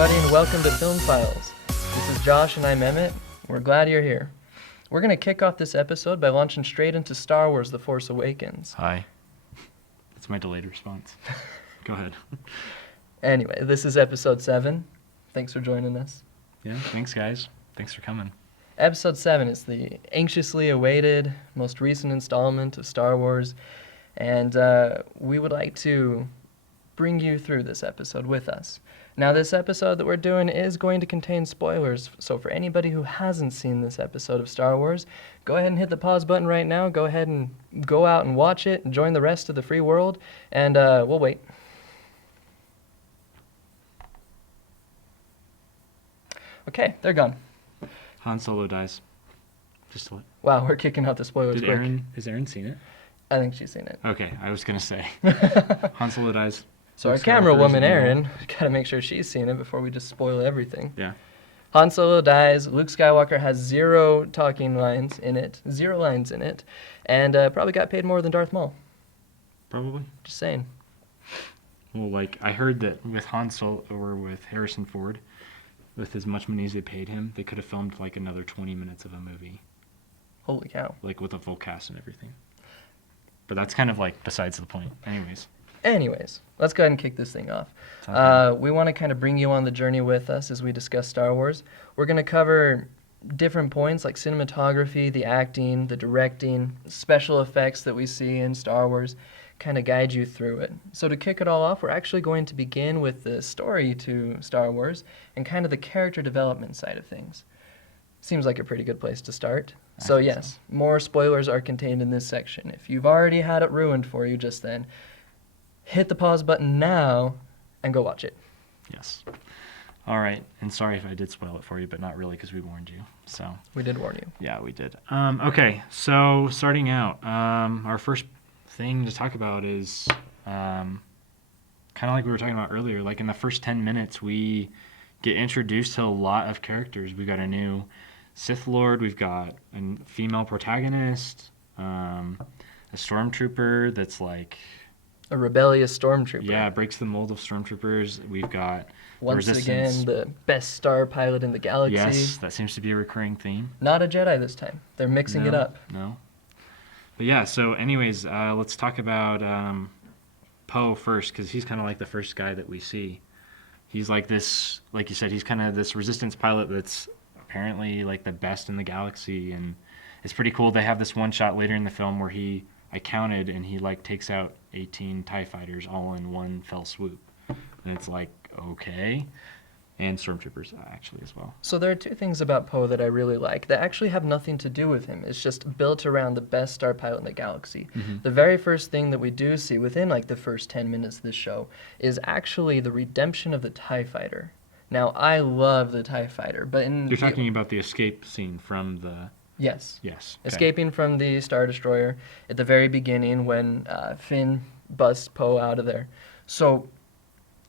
everybody, and welcome to Film Files. This is Josh, and I'm Emmett. We're glad you're here. We're going to kick off this episode by launching straight into Star Wars: The Force Awakens. Hi. That's my delayed response. Go ahead. Anyway, this is episode 7. Thanks for joining us. Yeah, thanks, guys. Thanks for coming. Episode 7 is the anxiously awaited, most recent installment of Star Wars, and we would like to bring you through this episode with us. Now, this episode that we're doing is going to contain spoilers, so for anybody who hasn't seen this episode of Star Wars, go ahead and hit the pause button right now, go ahead and go out and watch it, and join the rest of the free world, and we'll wait. Okay, they're gone. Han Solo dies. Just what? Wow, we're kicking out the spoilers quick. Has Aaron seen it? I think she's seen it. Okay, I was going to say. Han Solo dies. So our camera woman, Erin, gotta make sure she's seen it before we just spoil everything. Yeah. Han Solo dies. Luke Skywalker has 0 talking lines in it. 0 lines in it. And probably got paid more than Darth Maul. Probably. Just saying. Well, like, I heard that with Han Solo, or with Harrison Ford, with as much money as they paid him, they could have filmed, like, another 20 minutes of a movie. Holy cow. Like, with a full cast and everything. But that's kind of, like, besides the point. Anyways, let's go ahead and kick this thing off. We want to kind of bring you on the journey with us as we discuss Star Wars. We're going to cover different points like cinematography, the acting, the directing, special effects that we see in Star Wars, kind of guide you through it. So to kick it all off, we're actually going to begin with the story to Star Wars and kind of the character development side of things. Seems like a pretty good place to start. So yes, more spoilers are contained in this section. If you've already had it ruined for you just then, hit the pause button now and go watch it. Yes. All right. And sorry if I did spoil it for you, but not really because we warned you. So we did warn you. Yeah, we did. Okay. So starting out, our first thing to talk about is kind of like we were talking about earlier. Like in the first 10 minutes, we get introduced to a lot of characters. We've got a new Sith Lord. We've got a female protagonist, a stormtrooper that's like... a rebellious stormtrooper. Yeah, breaks the mold of stormtroopers. We've got once Resistance. Again, the best star pilot in the galaxy. Yes, that seems to be a recurring theme. Not a Jedi this time. They're mixing it up. No. But yeah, so anyways, let's talk about Poe first, because he's kind of like the first guy that we see. He's like this, like you said, he's kind of this Resistance pilot that's apparently like the best in the galaxy, and it's pretty cool. They have this one shot later in the film where I counted, and he like takes out 18 TIE fighters all in one fell swoop. And it's like, okay. And stormtroopers actually as well. So there are 2 things about Poe that I really like that actually have nothing to do with him. It's just built around the best star pilot in the galaxy. Mm-hmm. The very first thing that we do see within like the first 10 minutes of this show is actually the redemption of the TIE fighter. Now, I love the TIE fighter, but You're talking about the escape scene from the... Yes. Yes. Okay. Escaping from the Star Destroyer at the very beginning when Finn busts Poe out of there. So,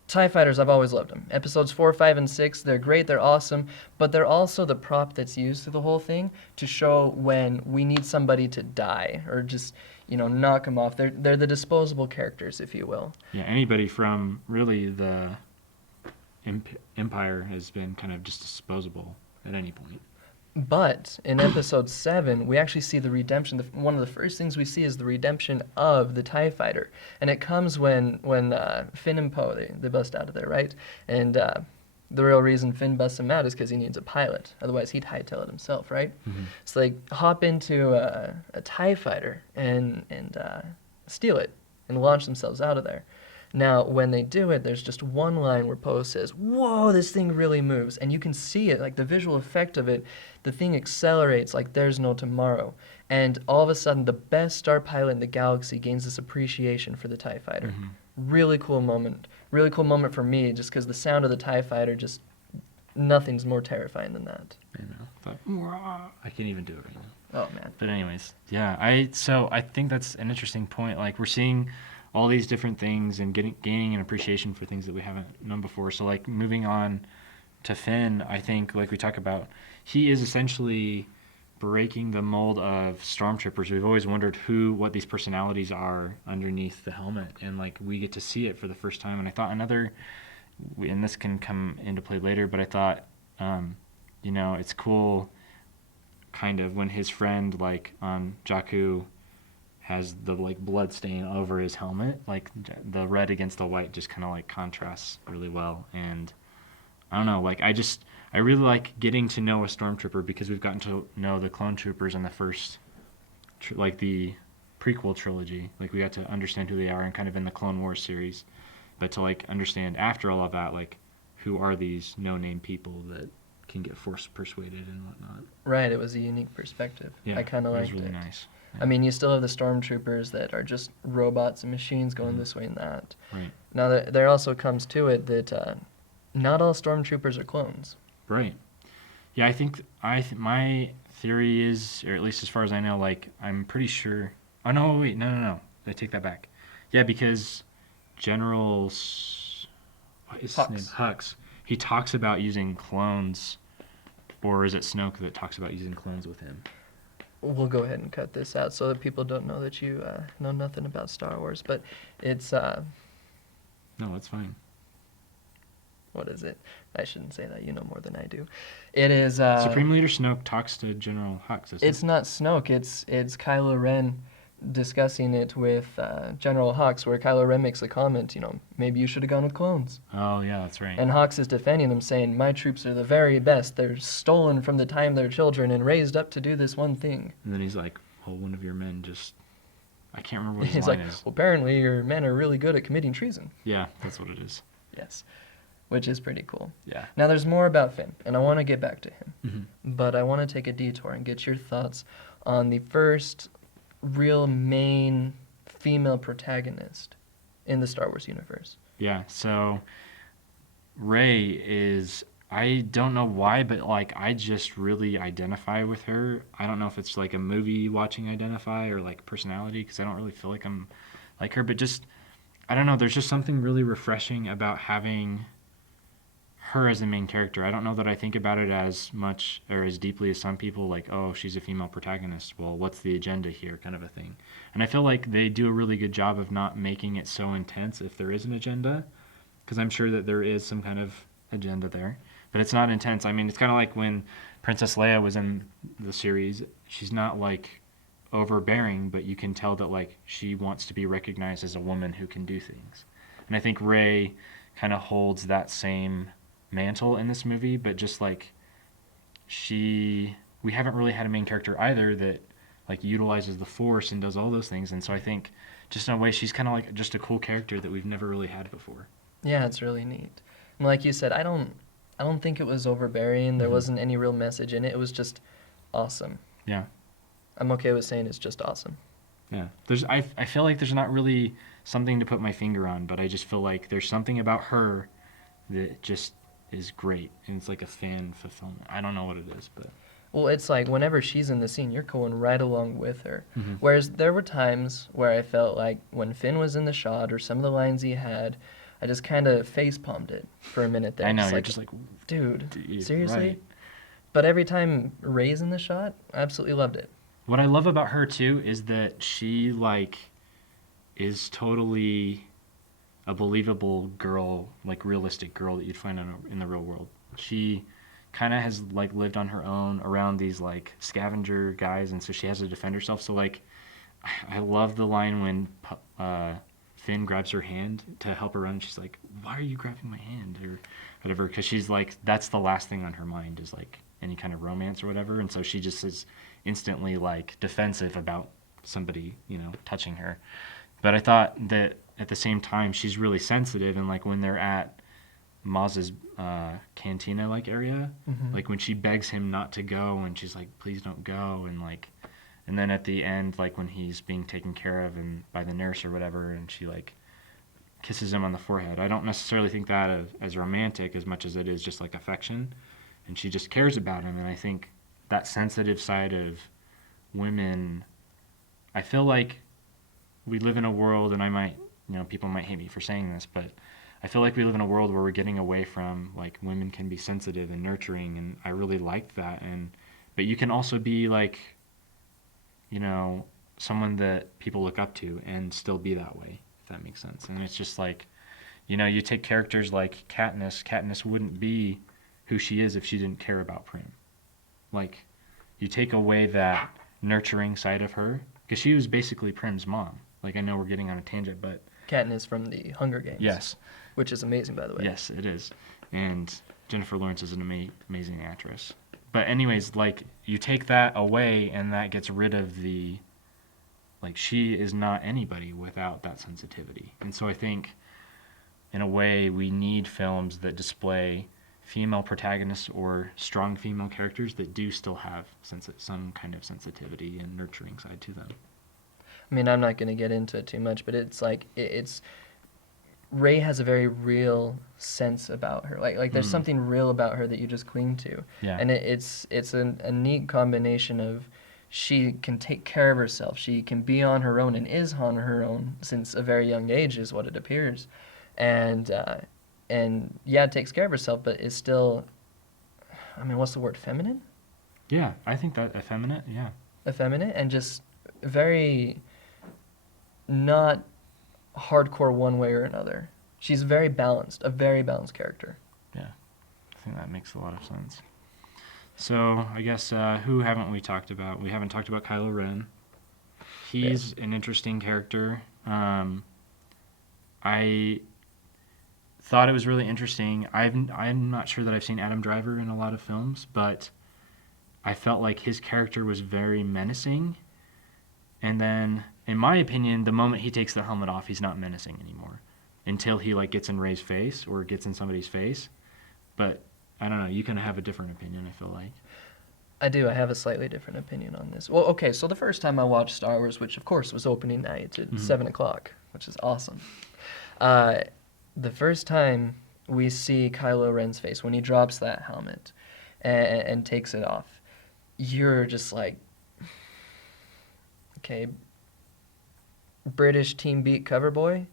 TIE fighters, I've always loved them. Episodes 4, 5, and 6, they're great, they're awesome, but they're also the prop that's used through the whole thing to show when we need somebody to die or just, knock them off. They're the disposable characters, if you will. Yeah, anybody from really the Empire has been kind of just disposable at any point. But in episode 7, we actually see the redemption. One of the first things we see is the redemption of the TIE fighter. And it comes when Finn and Poe, they bust out of there, right? And the real reason Finn busts him out is because he needs a pilot. Otherwise, he'd hightail it himself, right? Mm-hmm. So they hop into a TIE fighter and steal it and launch themselves out of there. Now, when they do it, there's just one line where Poe says, "Whoa, this thing really moves." And you can see it, like the visual effect of it, the thing accelerates like there's no tomorrow. And all of a sudden, the best star pilot in the galaxy gains this appreciation for the TIE fighter. Mm-hmm. Really cool moment. Really cool moment for me, just because the sound of the TIE fighter, just nothing's more terrifying than that. I know. I can't even do it right now. Oh, man. But anyways, yeah. I think that's an interesting point. Like, we're seeing all these different things and gaining an appreciation for things that we haven't known before. So, like, moving on to Finn, I think, like we talk about, he is essentially breaking the mold of stormtroopers. We've always wondered what these personalities are underneath the helmet, and like we get to see it for the first time. And I thought another and this can come into play later, but I thought, it's cool kind of when his friend, like, on Jakku has the, like, blood stain over his helmet, like, the red against the white just kind of, like, contrasts really well. And I don't know, like, I really like getting to know a stormtrooper because we've gotten to know the clone troopers in the first, like, the prequel trilogy. Like, we got to understand who they are and kind of in the Clone Wars series. But to, like, understand after all of that, like, who are these no-name people that can get force persuaded and whatnot. Right, it was a unique perspective. Yeah, I kind of liked it was really it. nice. I mean, you still have the stormtroopers that are just robots and machines going this way and that. Right. Now, there also comes to it that not all stormtroopers are clones. Right. Yeah, I think my theory is, or at least as far as I know, like, I'm pretty sure. Oh no! Wait, no! I take that back. Yeah, because General, what is his name? Hux. He talks about using clones, or is it Snoke that talks about using clones with him? We'll go ahead and cut this out so that people don't know that you know nothing about Star Wars. But it's No, it's fine. what is it? I shouldn't say that. You know more than I do. It is Supreme Leader Snoke talks to General Hux. Isn't It's not Snoke. It's Kylo Ren discussing it with General Hux, where Kylo Ren makes a comment. Maybe you should have gone with clones. Oh yeah, that's right. And Hux is defending them, saying, "My troops are the very best. They're stolen from the time they're children and raised up to do this one thing." And then he's like, "Well, one of your men just." I can't remember what his He's line like, is. "Well, apparently your men are really good at committing treason." Yeah, that's what it is. Yes, which is pretty cool. Yeah. Now, there's more about Finn, and I want to get back to him. Mm-hmm. But I want to take a detour and get your thoughts on the first real main female protagonist in the Star Wars universe. Yeah, so Rey is, I don't know why, but like I just really identify with her. I don't know if it's like a movie watching identify or like personality, because I don't really feel like I'm like her, but just, I don't know, there's just something really refreshing about having her as the main character. I don't know that I think about it as much or as deeply as some people, like, oh, she's a female protagonist. Well, what's the agenda here, kind of a thing. And I feel like they do a really good job of not making it so intense if there is an agenda, because I'm sure that there is some kind of agenda there, but it's not intense. I mean, it's kind of like when Princess Leia was in the series. She's not like overbearing, but you can tell that like she wants to be recognized as a woman who can do things. And I think Rey kind of holds that same mantle in this movie, but just like we haven't really had a main character either that like utilizes the Force and does all those things. And so I think just in a way she's kind of like just a cool character that we've never really had before. Yeah, it's really neat. And like you said, I don't think it was overbearing. There wasn't any real message in it. It was just awesome. Yeah. I'm okay with saying it's just awesome. Yeah. I feel like there's not really something to put my finger on, but I just feel like there's something about her that just is great, and it's like a fan fulfillment. I don't know what it is, but Well, it's like whenever she's in the scene, you're going right along with her. Whereas there were times where I felt like when Finn was in the shot or some of the lines he had, I just kind of face-palmed it for a minute there. I know, just you're like, just like, dude, seriously? Right. But every time Rey's in the shot, I absolutely loved it. What I love about her too is that she like is totally a believable girl, like realistic girl that you'd find in the real world. She kind of has like lived on her own around these like scavenger guys, and so she has to defend herself. So like, I love the line when Finn grabs her hand to help her run. And she's like, "Why are you grabbing my hand?" or whatever, because she's like, that's the last thing on her mind is like any kind of romance or whatever, and so she just is instantly like defensive about somebody touching her. But I thought that at the same time she's really sensitive, and like when they're at Maz's cantina like area, like when she begs him not to go and she's like, "Please don't go," and then at the end, like when he's being taken care of and by the nurse or whatever, and she like kisses him on the forehead. I don't necessarily think that as romantic as much as it is just like affection, and she just cares about him. And I think that sensitive side of women, I feel like we live in a world, and I might, people might hate me for saying this, but I feel like we live in a world where we're getting away from like women can be sensitive and nurturing, and I really like that. But you can also be like, someone that people look up to and still be that way, if that makes sense. And it's just like, You know, you take characters like Katniss. Katniss wouldn't be who she is if she didn't care about Prim. Like, you take away that nurturing side of her, because she was basically Prim's mom. Like, I know we're getting on a tangent, but Katniss from the Hunger Games. yes, Which is amazing, by the way. yes, it is. And Jennifer Lawrence is an amazing actress. But anyways, like, you take that away, and that gets rid of the, like, she is not anybody without that sensitivity. And so I think, in a way, we need films that display female protagonists or strong female characters that do still have some kind of sensitivity and nurturing side to them. I mean, I'm not going to get into it too much, but it's like, it's Rey has a very real sense about her. Like there's something real about her that you just cling to. Yeah. And it's a neat combination of she can take care of herself. She can be on her own and is on her own since a very young age is what it appears. And yeah, it takes care of herself, but is still, I mean, what's the word? Feminine? Yeah, I think that effeminate, yeah. Effeminate and just very not hardcore one way or another. She's very balanced, a very balanced character. Yeah, I think that makes a lot of sense. So I guess who haven't we talked about? We haven't talked about Kylo Ren. He's an interesting character. I thought it was really interesting. I'm not sure that I've seen Adam Driver in a lot of films, but I felt like his character was very menacing. And then, in my opinion, the moment he takes the helmet off, he's not menacing anymore until he like gets in Rey's face or gets in somebody's face. But I don't know. You kind of have a different opinion, I feel like. I do. I have a slightly different opinion on this. Well, okay, so the first time I watched Star Wars, which of course was opening night at 7 o'clock, which is awesome. The first time we see Kylo Ren's face, when he drops that helmet and takes it off, you're just like, okay, British Team Beat cover boy.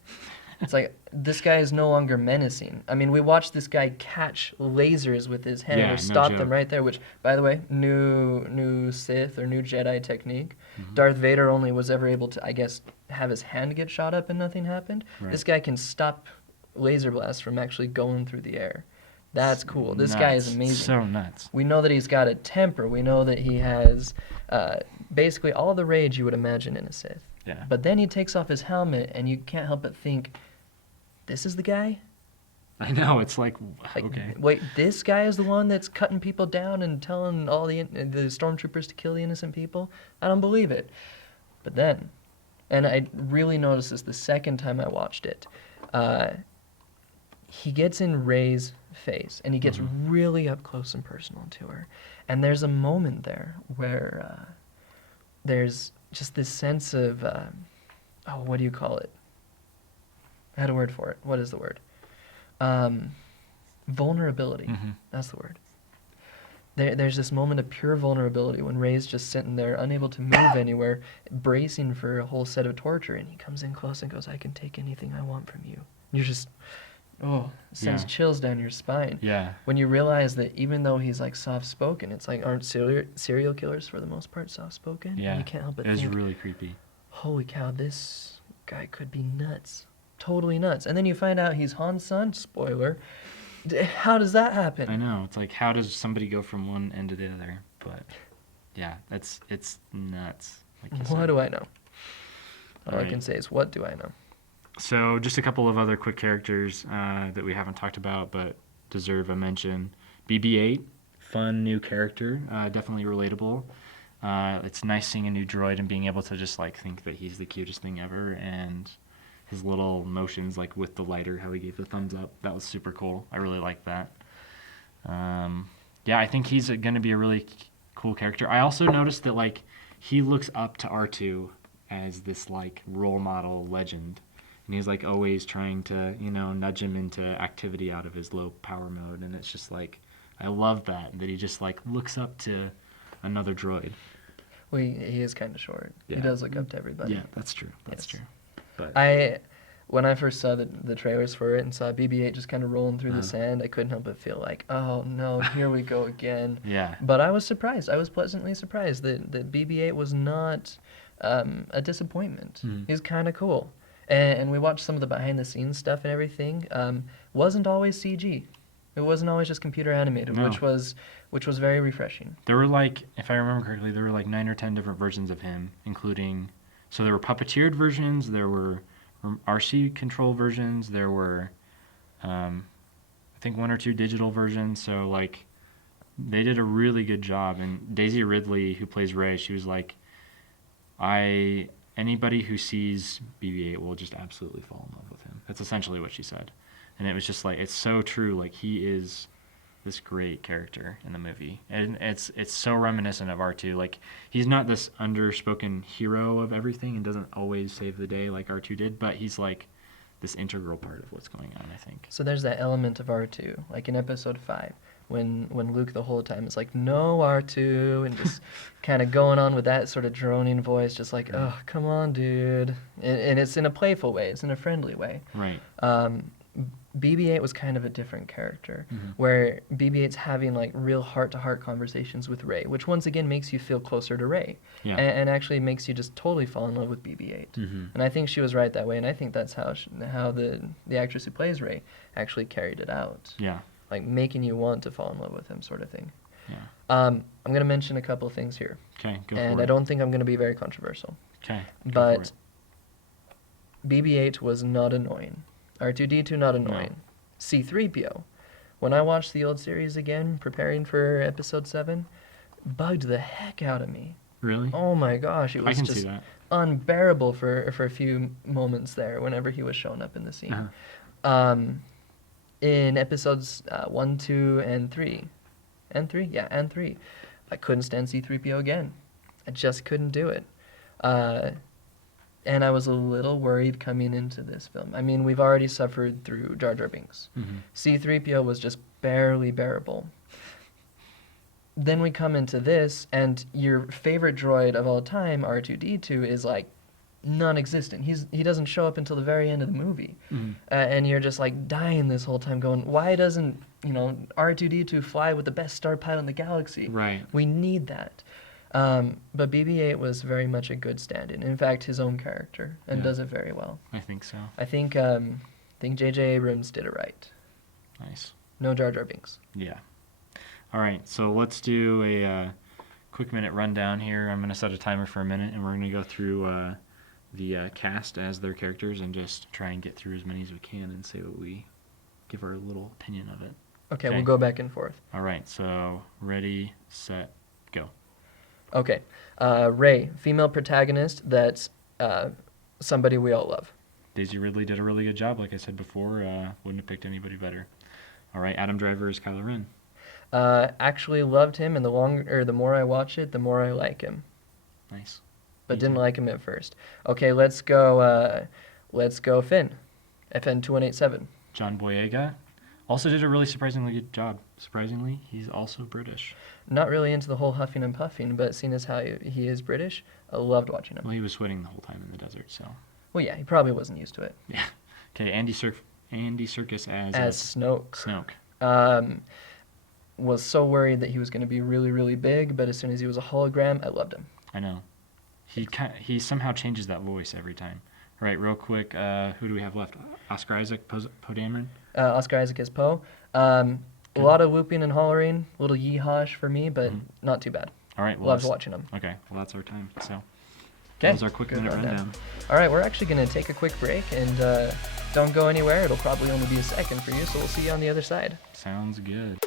It's like, this guy is no longer menacing. I mean, we watched this guy catch lasers with his hand Yeah, or no stop joke. them right there, which, by the way, new Sith or new Jedi technique. Darth Vader only was ever able to, I guess, have his hand get shot up and nothing happened. Right. This guy can stop laser blasts from actually going through the air. That's cool. This guy is Nuts. amazing. So nuts. We know that he's got a temper. We know that he has basically all the rage you would imagine in a Sith. Yeah. But then he takes off his helmet, and you can't help but think, this is the guy? I know. It's like Like, okay. wait, this guy is the one that's cutting people down and telling all the stormtroopers to kill the innocent people? I don't believe it. But then, and I really noticed this the second time I watched it, he gets in Rey's face, and he gets really up close and personal to her. And there's a moment there where there's just this sense of, what do you call it? I had a word for it. What is the word? Vulnerability. That's the word. There's this moment of pure vulnerability when Rey's just sitting there, unable to move anywhere, bracing for a whole set of torture, and he comes in close and goes, I can take anything I want from you. And you're just, sends Yeah. chills down your spine. Yeah. When you realize that even though he's like soft-spoken, it's like, aren't serial killers for the most part soft-spoken? Yeah. And you can't help but It was think, really creepy. holy cow, this guy could be nuts. Totally nuts. And then you find out he's Han's son. Spoiler. How does that happen? I know. It's like, how does somebody go from one end to the other? But yeah, it's nuts. Like you What said. do I know? All I Right. can say is, what do I know? So just a couple of other quick characters that we haven't talked about but deserve a mention. BB-8, fun new character, definitely relatable. It's nice seeing a new droid and being able to just like think that he's the cutest thing ever, and his little motions like with the lighter, how he gave the thumbs up, that was super cool. I really like that. Yeah, I think he's going to be a really cool character. I also noticed that like he looks up to R2 as this like role model legend. And he's like always trying to, nudge him into activity out of his low power mode. And it's just like, I love that he just like looks up to another droid. Well, he is kind of short. Yeah. He does look up to everybody. Yeah, that's true. That's Yes. true. But When I first saw the trailers for it and saw BB-8 just kind of rolling through the sand, I couldn't help but feel like, oh no, here we go again. yeah, But I was surprised. I was pleasantly surprised that BB-8 was not a disappointment. He's kind of cool. And we watched some of the behind the scenes stuff and everything. Wasn't always CG. It wasn't always just computer animated, No. which was very refreshing. There were like, if I remember correctly, there were like 9 or 10 different versions of him, including, so there were puppeteered versions, there were RC control versions, there were, I think 1 or 2 digital versions. So like, they did a really good job. And Daisy Ridley, who plays Rey, she was like, anybody who sees BB-8 will just absolutely fall in love with him. That's essentially what she said. And it was just like, it's so true. Like, he is this great character in the movie. And it's so reminiscent of R2. Like, he's not this underspoken hero of everything and doesn't always save the day like R2 did, but he's like this integral part of what's going on, I think. So there's that element of R2, like in episode 5, when Luke the whole time is like, no, R2, and just kind of going on with that sort of droning voice, just like, oh, come on, dude. And it's in a playful way. It's in a friendly way. Right. BB-8 was kind of a different character, where BB-8's having like real heart-to-heart conversations with Rey, which once again makes you feel closer to Rey, and actually makes you just totally fall in love with BB-8. And I think she was right that way, and I think that's how the actress who plays Rey actually carried it out. Yeah. Like making you want to fall in love with him, sort of thing. Yeah. I'm gonna mention a couple things here, Okay, go for and it. I don't think I'm gonna be very controversial. Okay. But BB-8 was not annoying. R2-D2 not annoying. No. C-3PO, when I watched the old series again, preparing for episode 7, bugged the heck out of me. Really? Oh my gosh, it I was can just see that. unbearable for a few moments there whenever he was showing up in the scene. In episodes 1, 2, and 3, I couldn't stand C-3PO again. I just couldn't do it. And I was a little worried coming into this film. I mean, we've already suffered through Jar Jar Binks. C-3PO was just barely bearable. Then we come into this, and your favorite droid of all time, R2-D2, is like non-existent. He doesn't show up until the very end of the movie. And you're just like dying this whole time going, why doesn't, R2-D2 fly with the best star pilot in the galaxy? Right. We need that. But BB-8 was very much a good stand-in. In fact, his own character, and does it very well. I think so. I think J.J. Abrams did it right. Nice. No Jar Jar Binks. Yeah. All right, so let's do a quick minute rundown here. I'm going to set a timer for a minute, and we're going to go through the cast as their characters and just try and get through as many as we can and say what we give our little opinion of it. Okay, we'll go back and forth. All right, so ready, set, go. Okay, Rey, female protagonist that's somebody we all love. Daisy Ridley did a really good job, like I said before. Wouldn't have picked anybody better. All right, Adam Driver is Kylo Ren. Actually loved him, and the more I watch it, the more I like him. Nice. But didn't like him at first. Okay, let's go Finn, FN2187. John Boyega also did a really surprisingly good job. Surprisingly, he's also British. Not really into the whole huffing and puffing, but seeing as how he is British, I loved watching him. Well, he was sweating the whole time in the desert, so. Well, yeah, he probably wasn't used to it. Yeah. Okay, Andy Serkis as Snoke. Snoke. Was so worried that he was going to be really, really big, but as soon as he was a hologram, I loved him. I know. He somehow changes that voice every time. All right, real quick, who do we have left? Oscar Isaac, Poe Dameron? Oscar Isaac as Poe. A lot of whooping and hollering, a little yeehaws for me, but not too bad. All right. Well, loved watching him. Okay, well, that's our time. So that was our quick minute rundown. All right, we're actually going to take a quick break, and don't go anywhere. It'll probably only be a second for you, so we'll see you on the other side. Sounds good.